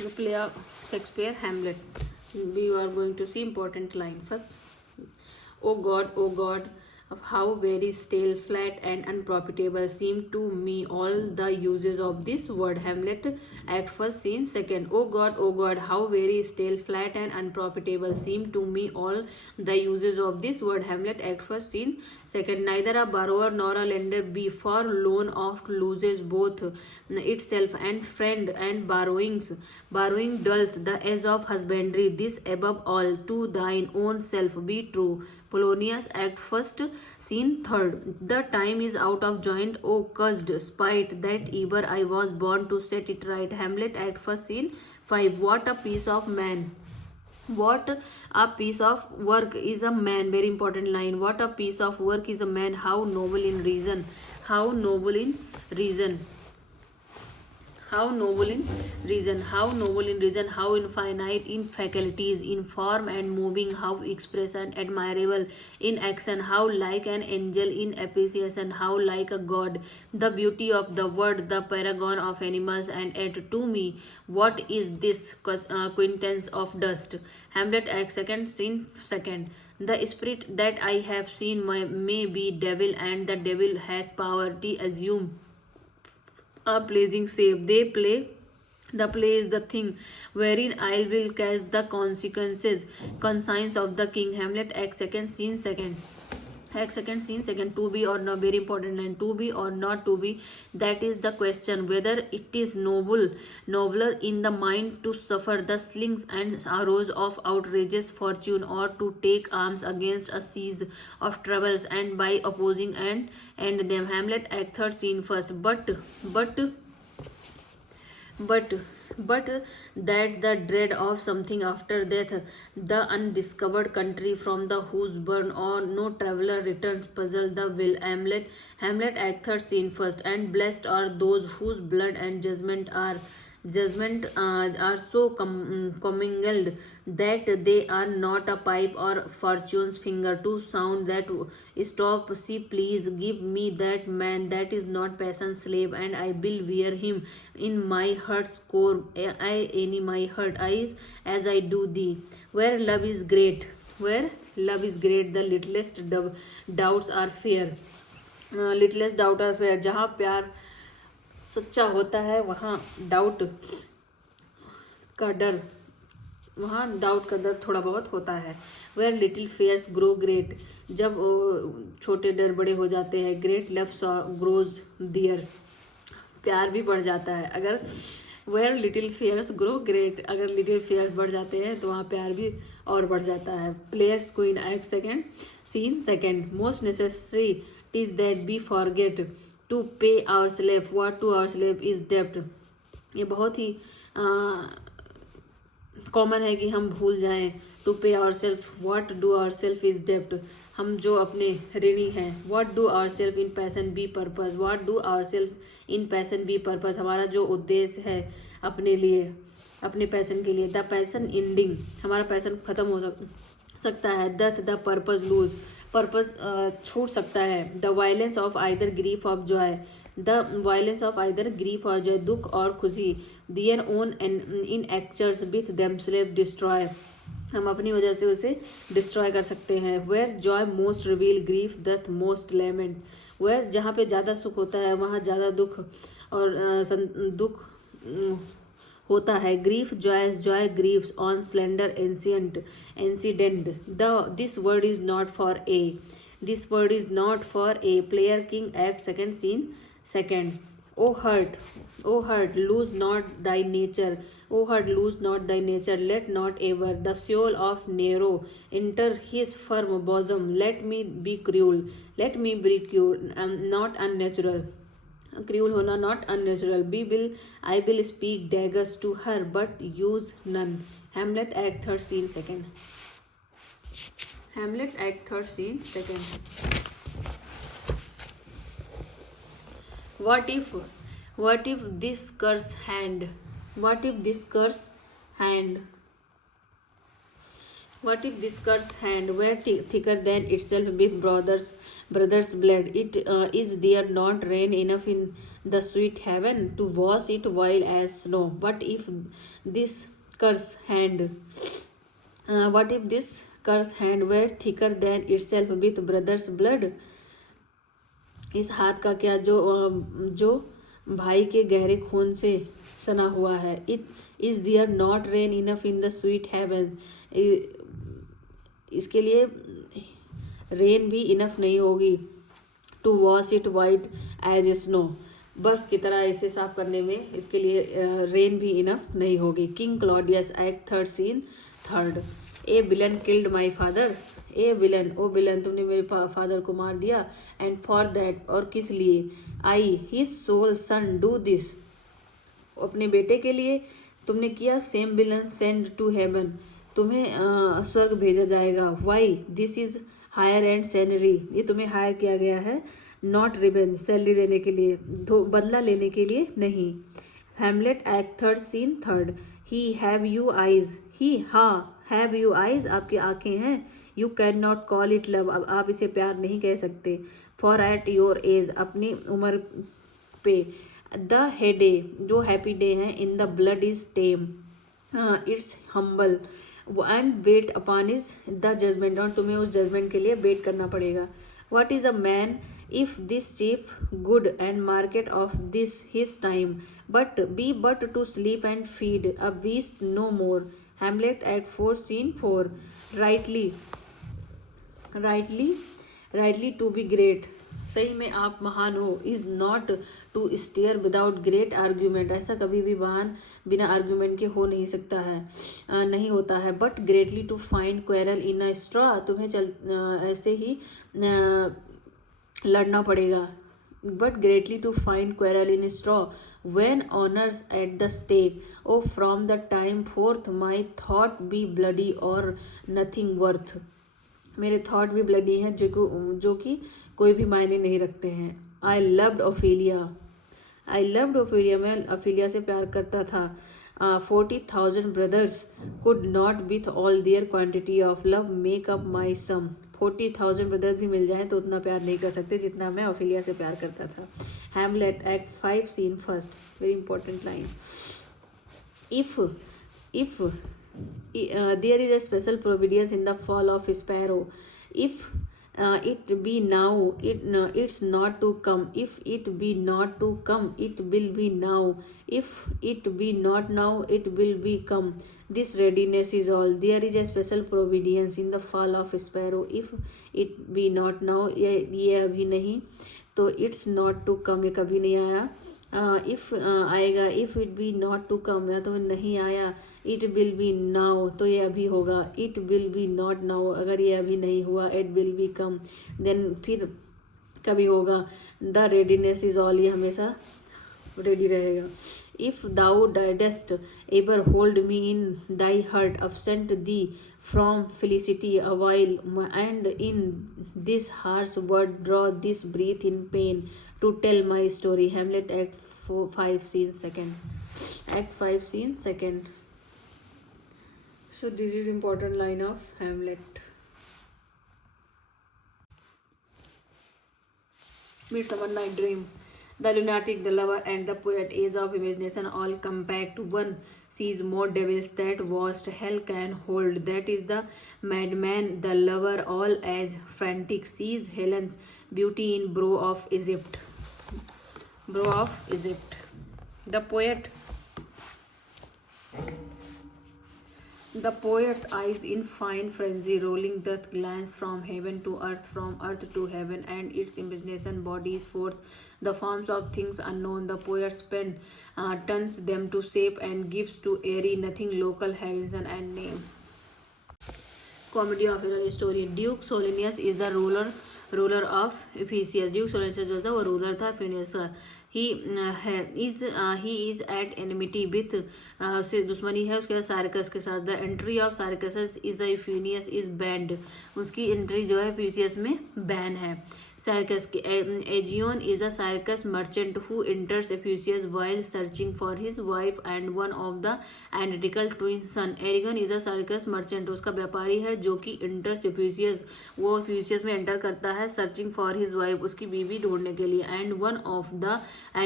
The play of Shakespeare Hamlet. We are going to see important line first. O God, of how very stale, flat, and unprofitable seem to me all the uses of this word. Hamlet, Act First, Scene Second. O God, how very stale, flat, and unprofitable seem to me all the uses of this word. Hamlet, Act First, Scene Second. Neither a borrower nor a lender be, for loan oft loses both itself and friend, and borrowing dulls the edge of husbandry. This above all, to thine own self be true. Polonius, Act First, Scene Third. The time is out of joint, O cursed spite, that ever I was born to set it right. Hamlet, Act First, Scene 5. What a piece of man! What a piece of work is a man! Very important line. What a piece of work is a man! How noble in reason! How noble in reason! How noble in reason, how infinite in faculties, in form and moving, how express and admirable in action, how like an angel in appreciation, how like a god, the beauty of the word, the paragon of animals, and yet to me, what is this quintessence of dust? Hamlet, Act Second, Scene Second. The spirit that I have seen may be devil, and the devil hath power to assume a pleasing shape. The play is the thing wherein I will catch the consequences, conscience of the king. Hamlet, Act Second, Scene Second. Act Second, Scene Second. To be or not, very important line. To be or not to be, that is the question. Whether it is nobler in the mind to suffer the slings and arrows of outrageous fortune, or to take arms against a siege of troubles, and by opposing and end them. Hamlet, Act Third, Scene First. But but that the dread of something after death, the undiscovered country from the whose burn or no traveler returns, puzzle the will. Hamlet, Act Third, Scene First. And blessed are those whose blood and judgment are so commingled that they are not a pipe or fortune's finger to sound that stop. See, please give me that man that is not passion's slave, and I will wear him in my heart's core. I any my heart eyes as I do thee. Where love is great, the doubts are fair. Littlest doubt और fair. जहाँ प्यार सच्चा होता है, वहाँ doubt का डर थोड़ा बहुत होता है. Where little fears grow great, जब छोटे डर बड़े हो जाते हैं. ग्रेट लव ग्रोज दियर, प्यार भी बढ़ जाता है. अगर where little fears grow great, अगर लिटिल फेयर्स बढ़ जाते हैं तो वहाँ प्यार भी और बढ़ जाता है. Players queen, Act Second, Scene Second. Most necessary tis that we forget to pay our slave. What to our slave is debt. ये बहुत ही कॉमन है कि हम भूल जाएं. To pay our self, what do our self is डेप्ट. हम जो अपने ऋणी हैं. What do our self in passion be purpose, what do our self in passion be purpose. हमारा जो उद्देश्य है अपने लिए, अपने पैसन के लिए. द पैसन इंडिंग, हमारा पैसन खत्म हो सकता है. Doth the purpose lose, purpose छूट सकता है. The violence of either grief of joy, the violence of either grief और जॉय, दुख और खुशी. Their own enactures with themselves destroy, हम अपनी वजह से उसे डिस्ट्रॉय कर सकते हैं. Where joy most reveal grief doth most lament, where जहाँ पे ज़्यादा सुख होता है वहाँ ज़्यादा दुख और दुख होता है. Grief joys, joy grieves on slender incident. This word is not for a, this word is not for a. Player king, Act Second, Scene Second. O heart, lose not thy nature. O heart, lose not thy nature. Let not ever the soul of Nero enter his firm bosom. Let me be cruel, not unnatural. Cruel होना, not unnatural. I will speak daggers to her but use none. Hamlet, Act Third, Scene Second. Hamlet, Act Third, Scene Second. What if this curse hand, What if this cursed hand were thicker than itself with brothers' blood? It is there not rain enough in the sweet heaven to wash it white as snow? This cursed hand, what if this cursed hand were thicker than itself with brothers' blood? इस हाथ का क्या जो भाई के गहरे खून से सना हुआ है. It is there not rain enough in the sweet haven. इसके लिए रेन भी इनफ नहीं होगी to wash it white as snow. बर्फ की तरह इसे साफ करने में इसके लिए रेन भी इनफ नहीं होगी. King Claudius act 3 scene 3. A villain killed my father. A villain, O villain, तुमने मेरे फादर को मार दिया. एंड फॉर दैट, और किस लिए. I his sole son do this, अपने बेटे के लिए तुमने किया. Same villain send to heaven, तुम्हें स्वर्ग भेजा जाएगा. Why this is hire and salary, ये तुम्हें हायर किया गया है. नॉट रिवेंज, सैलरी देने के लिए, बदला लेने के लिए नहीं. Hamlet act 3 scene 3. He have you eyes. He have you eyes, आपकी आंखें हैं. You can not call it love, अब आप इसे प्यार नहीं कह सकते. फॉर एट योर एज, अपनी उम्र पे. द हेडे, जो हैप्पी डे है. In the blood is tame, it's humble. And wait upon is the judgement, और तुम्हें उस जजमेंट के लिए वेट करना पड़ेगा. What is a man if this chief good and market of this his time but to sleep and feed a beast no more. Hamlet act 4 scene 4. Rightly to be great, सही में आप महान हो. Is not to stir without great argument, ऐसा कभी भी महान बिना आर्ग्यूमेंट के हो नहीं सकता है, नहीं होता है. But greatly to find quarrel in a straw, तुम्हें ऐसे ही लड़ना पड़ेगा. But greatly to find quarrel in straw when honors at the stake. Oh, from the time forth my thought be bloody or nothing worth. मेरे thought भी bloody हैं जो कि कोई भी मायने नहीं रखते हैं. I loved Ophelia. मैं ओफेलिया से प्यार करता था. 40,000 brothers could not with all their quantity of love make up my sum. 40,000 brothers भी मिल जाएं तो उतना प्यार नहीं कर सकते जितना मैं ओफेलिया से प्यार करता था. Hamlet act 5 scene 1. Very important line. If there is a special providence in the fall of sparrow. If it be now, it's not to come. If it be not to come, it will be now. If it be not now, it will be come. This readiness is all. There is a special providence in the fall of sparrow. If it be not now, ये अभी नहीं, तो it's not to come, ये कभी नहीं आया. If आएगा. If it be not to come, या तो नहीं आया. इट विल बी नाउ, तो ये अभी होगा. It will be not now, अगर ये अभी नहीं हुआ. It will be come, then फिर कभी होगा. द रेडीनेस इज ऑल, ये हमेशा रेडी रहेगा. If thou didst ever hold me in thy heart, absent thee from felicity a while, and in this harsh word draw this breath in pain to tell my story. Hamlet act 5 scene 2. Act 5 scene 2. So this is important line of Hamlet. Midsummer Night Dream. The lunatic, the lover, and the poet, age of imagination, all compact. One sees more devils that vast hell can hold. That is the madman, the lover, all as frantic, sees Helen's beauty in Brow of Egypt. Brow of Egypt. The poet's eyes in fine frenzy, rolling doth glance from heaven to earth, from earth to heaven, and its imagination bodies forth the forms of things unknown. The poet's pen turns them to shape and gives to airy nothing local heavens and name. Comedy of Error Story. Duke Solonius is the ruler of Ephesus. Duke Solonius जो था वो ruler था Ephesus. He is at enmity with, से दुश्मनी है उसके सार्कस के साथ. The entry of Saracus is a Ephesians is banned. उसकी एंट्री जो है Ephesus में बैन है. Circus. Aegeon is a circus merchant who enters Ephesus while searching for his wife and one of the identical twin son. Aegeon is a circus merchant, उसका व्यापारी है जो कि enters Ephesus, वो Ephesus में enter करता है searching for his wife, उसकी बीवी ढूंढने के लिए, and one of the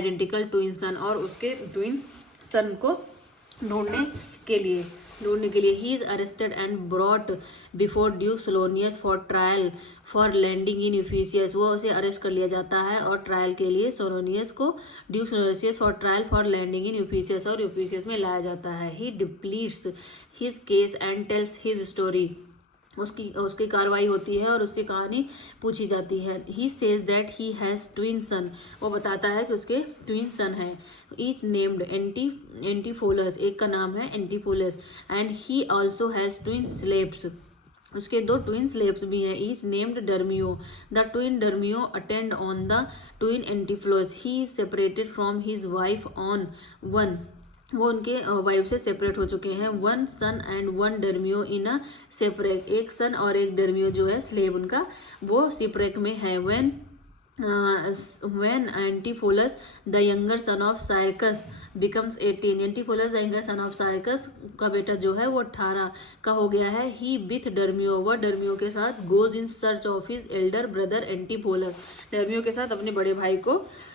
identical twin son, और उसके twin son को ढूंढने के लिए he is arrested and brought before Duke Solinus for trial for landing in Ephesus. वो उसे अरेस्ट कर लिया जाता है और ट्रायल के लिए सोलोनियस को Duke Solinus for trial for landing in Ephesus, और यूफिसियस में लाया जाता है. He depletes his case and tells his story. उसकी कार्रवाई होती है और उसकी कहानी पूछी जाती है. He says that he has twin son. वो बताता है कि उसके ट्विन सन हैं. ईच नेम्ड एंटीफोलस, एक का नाम है Antipholus, and he also has twin slaves. उसके 2 ट्विन स्लेव्स भी हैं. Each named Dromio. The twin Dromio attend on the twin Antipholus. He is separated from his wife on one. वो उनके वाइफ से सेपरेट हो चुके हैं. 1 सन एंड 1 डर्मियो इन अ सेपरेक. एक सन और एक डर्मियो जो है स्लेव उनका, वो सेपरेक में है. when Antipholus the younger son of Syracus becomes 18. Antipholus the younger son of Syracus का बेटा जो है वो 18 का हो गया है. he with डर्मियो, वह डर्मियो के साथ goes in search of his elder brother Antipholus. डर्मियो के साथ अपने बड़े भाई को,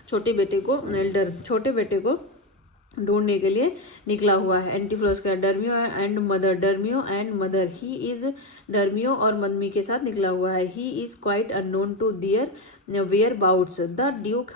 छोटे बेटे को ढूंढने के लिए निकला हुआ है. एंटीफोलस का Dromio and mother. He is Dromio और मम्मी के साथ निकला हुआ है. He is quite unknown to their whereabouts. The duke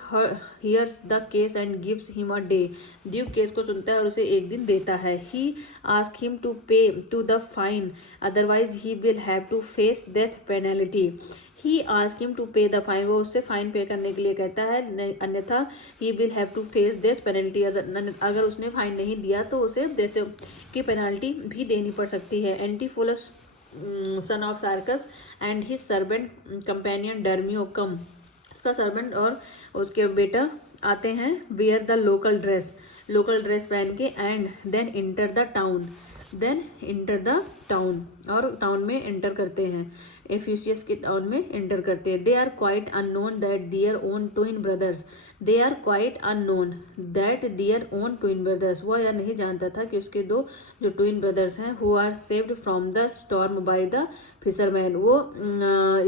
hears the case and gives him a day. Duke case को सुनता है और उसे एक दिन देता है. He ask him to pay to the fine, otherwise he will have to face death penalty. He ask him to pay the fine. वो उससे फाइन पे करने के लिए कहता है, अन्यथा he will have to face death penalty. अगर उसने फाइन नहीं दिया तो उसे डेथ की पेनल्टी भी देनी पड़ सकती है. Antipholus son of Syracuse and his servant companion Dromio come. उसका सर्वेंट और उसके बेटा आते हैं. वेयर द लोकल ड्रेस पहन के. And then enter the town, और टाउन में एंटर करते हैं. एफिसियस के टाउन में एंटर करते हैं. They are quite unknown that their own twin brothers. वह यह नहीं जानता था कि उसके 2 जो ट्विन ब्रदर्स हैं, who are saved from the storm by the fisherman, वो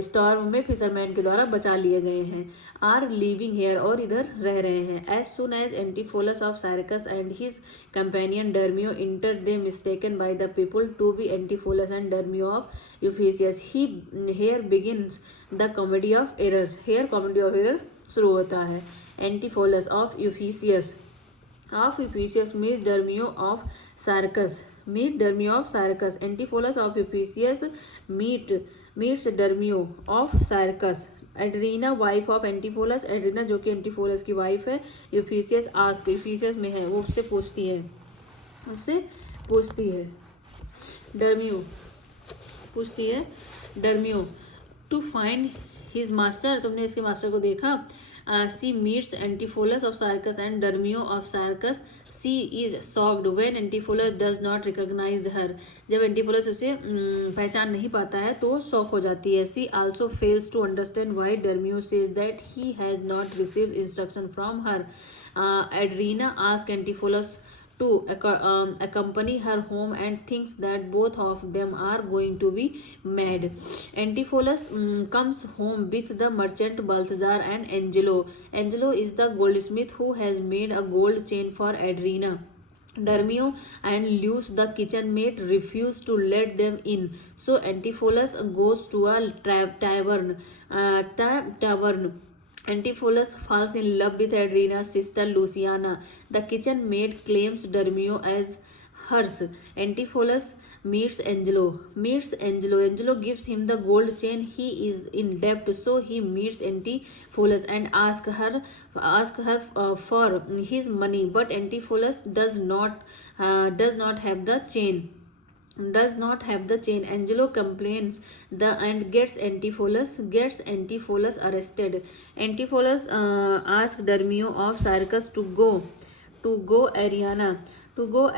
स्टॉर्म में फिशरमैन के द्वारा बचा लिए गए हैं. आर लिविंग हेयर, और इधर रह रहे हैं. As soon as Antipholus of Syracuse and his companion Dromio enter they mistaken by the people to be Antipholus and Dromio of Ephesus. Here begins the comedy of errors. Here comedy of error शुरू होता है. Antipholus of Ephesus meet Dromio of Syracuse. Antipholus of Ephesus meets Dromio of Syracuse. Adriana wife of Antipholus. Adriana जो कि एंटीफोलस की wife है. यूफिसियस ask, यूफिसियस में है, वो उससे पूछती है Dromio to find his master. तुमने इसके मास्टर को देखा. She meets Antipholus of Syracuse and Dromio of Syracuse. She is shocked when Antipholus does not recognize her. जब एंटीफोलस उसे पहचान नहीं पाता है तो शॉक हो जाती है. She also fails to understand why Dromio says that he has not received instruction from her. Adriana ask Antipholus to accompany her home and thinks that both of them are going to be mad. Antipholus comes home with the merchant Balthazar and Angelo. Angelo is the goldsmith who has made a gold chain for Adrena. Dermio and Luce the kitchen maid refuse to let them in, so Antipholus goes to a tavern. Antipholus falls in love with Adrena's sister Luciana. The kitchen maid claims Dermio as hers. Antipholus meets Angelo. Angelo gives him the gold chain. He is in debt, so he meets Antipholus and asks her for his money. But Antipholus does not have the chain. Angelo complains and gets Antipholus arrested. Antipholus asks Dermio of Saarcus to go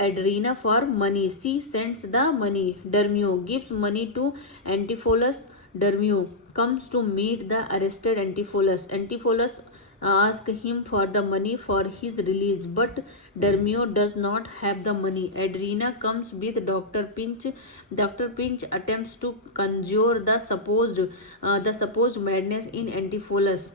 Adrena for money. She sends the money. Dermio gives money to Antipholus. Dromio comes to meet the arrested Antipholus. Antipholus asks him for the money for his release, but Dromio does not have the money. Adriana comes with Dr. Pinch. Dr. Pinch attempts to conjure the supposed madness in Antipholus.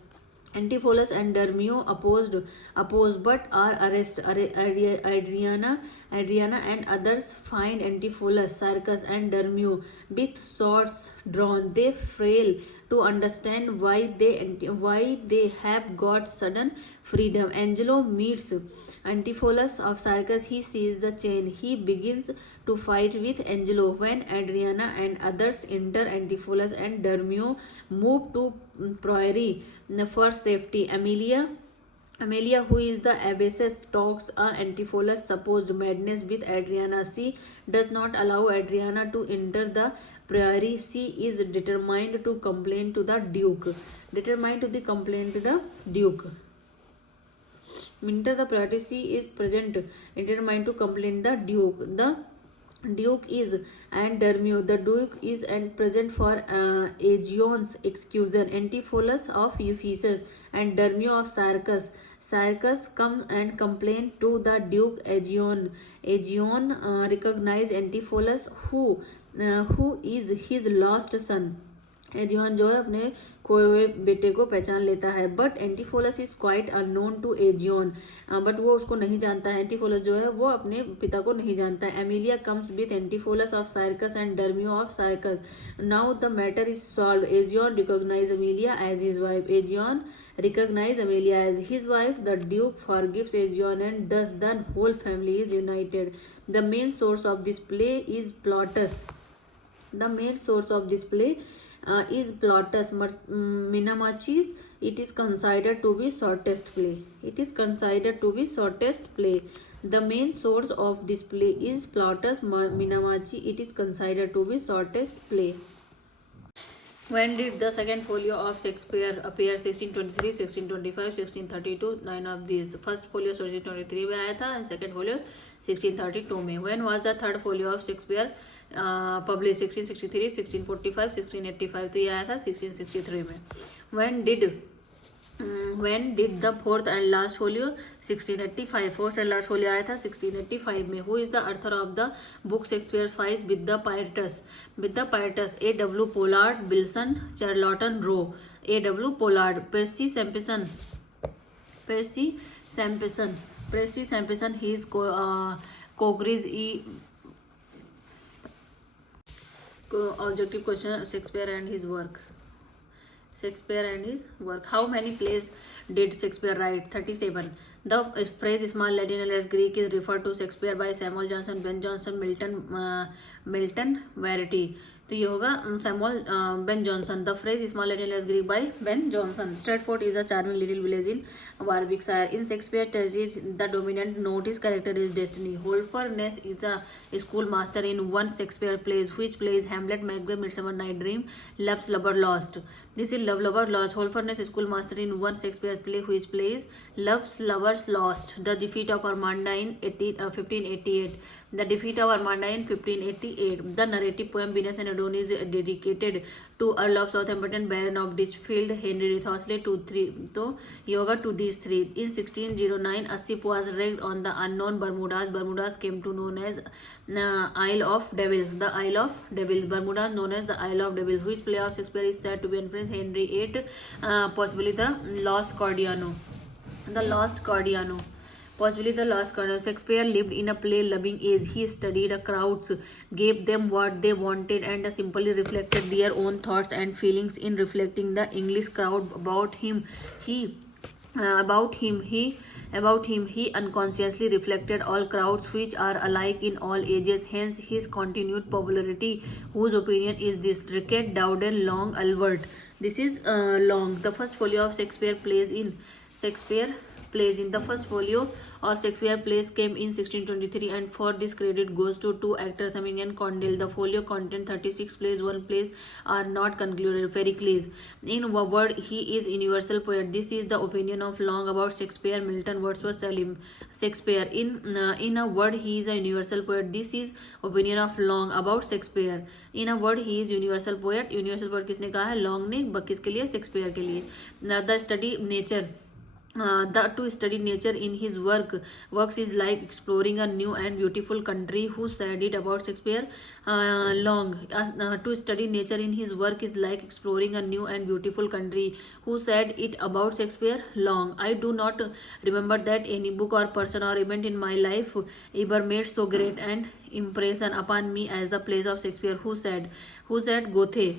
Antipholus and Dromio oppose but are arrested. Adriana and others find Antipholus, Circus, and Dromio with swords drawn. They fail to understand why they have got sudden freedom. Angelo meets Antipholus of Circus. He sees the chain. He begins to fight with Angelo. When Adriana and others enter, Antipholus and Dromio move to Priory for safety. Amelia, who is the abbess, talks Antipholus' supposed madness with Adriana. She does not allow Adriana to enter the priory. She is determined to complain to the Duke. Enter the priory. She is determined to complain the Duke. The Duke is and Dromio. The Duke is and present for Aegon's execution. Antipholus of Ephesus and Dromio of Circus. Circus come and complain to the Duke Aegon. Aegon recognize Antipholus who is his lost son. Aegean जो है अपने खोए हुए बेटे को पहचान लेता है, but Antipholus is quite unknown to Egeon. बट वो उसको नहीं जानता है. एंटीफोलस जो है वो अपने पिता को नहीं जानता है. Emilia comes with Antipholus of Syracuse and Dromio of Syracuse. Now the matter is solve. Egeon recognize Emilia as his wife. Egeon recognize Amelia as his wife. The Duke forgives Aegon and thus the whole family is united. The main source of this play is Plautus. Is Plautus Minamachis. It is considered to be shortest play. The main source of this play is Plautus Minamachi. It is considered to be shortest play. When did the second folio of Shakespeare appear? 1623, 1625, 1632. 9 of these. The first folio 1623 में आया था and second folio 1632 में. When was the third folio of Shakespeare published? 1663, 1645, 1685. तो ये आया था 1663 में. When did the fourth and last folio? 1685. fourth and last folio आया था 1685 में. Who is the author of the book Shakespeare fight with the pirates? A.W. Pollard, Wilson, Charlton Rowe. A.W. Pollard. Percy Sampson. He is Cogris E. Objective question: Shakespeare and his work. How many plays did Shakespeare write? 37. The phrase small Latin alias Greek is referred to Shakespeare by Samuel Johnson, Ben Jonson, Milton Verity. तो ये होगा Samuel Ben Jonson. The phrase small Latin alias Greek by Ben Jonson. Stratford is a charming little village in Warwickshire. In Shakespeare's tragedy, the dominant note is character is destiny. Holofernes is a schoolmaster in one Shakespeare plays. Which plays? Hamlet, Macbeth, Midsummer Night Dream, Love's Lover Lost. This is Love Lover Lost. Holofernes is schoolmaster in one Shakespeare play. Which plays? Love's Lovers Lost. The defeat of Armanda in 1588. The defeat of Armanda in 1588. The narrative poem Venus and Adonis is dedicated to Earl of Southampton, Baron of Ditchfield, Henry Wriothesley. तो yoga to these three. In 1609, a ship was wrecked on the unknown Bermudas. Bermudas came to known as Isle of Devils. The Isle of Devils. Bermudas known as the Isle of Devils. Which play of Shakespeare is said to be in Prince Henry VIII? Possibly the Lost Cordiano. Shakespeare lived in a play-loving age. He studied crowds, gave them what they wanted, and simply reflected their own thoughts and feelings in reflecting the English crowd about him. He unconsciously reflected all crowds, which are alike in all ages. Hence, his continued popularity. Whose opinion is this? Rickett, Dowden, Long, Albert. This is Long. The first folio of Shakespeare plays in Shakespeare plays. In the first folio of Shakespeare plays came in 1623, and for this credit goes to two actors, Hemming and Condell. The folio contained 36 plays. One plays are not concluded. Pericles. In a word, he is universal poet. This is the opinion of Long about Shakespeare, Milton, Wordsworth, Salim. Shakespeare. In a word, he is a universal poet. This is opinion of Long about Shakespeare. In a word, he is universal poet. Universal poet किसने कहा है? Long ने. किसके लिए? Shakespeare के लिए. The study nature. To study nature in his works is like exploring a new and beautiful country. Who said it about Shakespeare? Long. To study nature in his work is like exploring a new and beautiful country. Who said it about Shakespeare? Long. I do not remember that any book or person or event in my life ever made so great an impression upon me as the plays of Shakespeare. Who said? Goethe.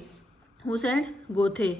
Who said? Goethe.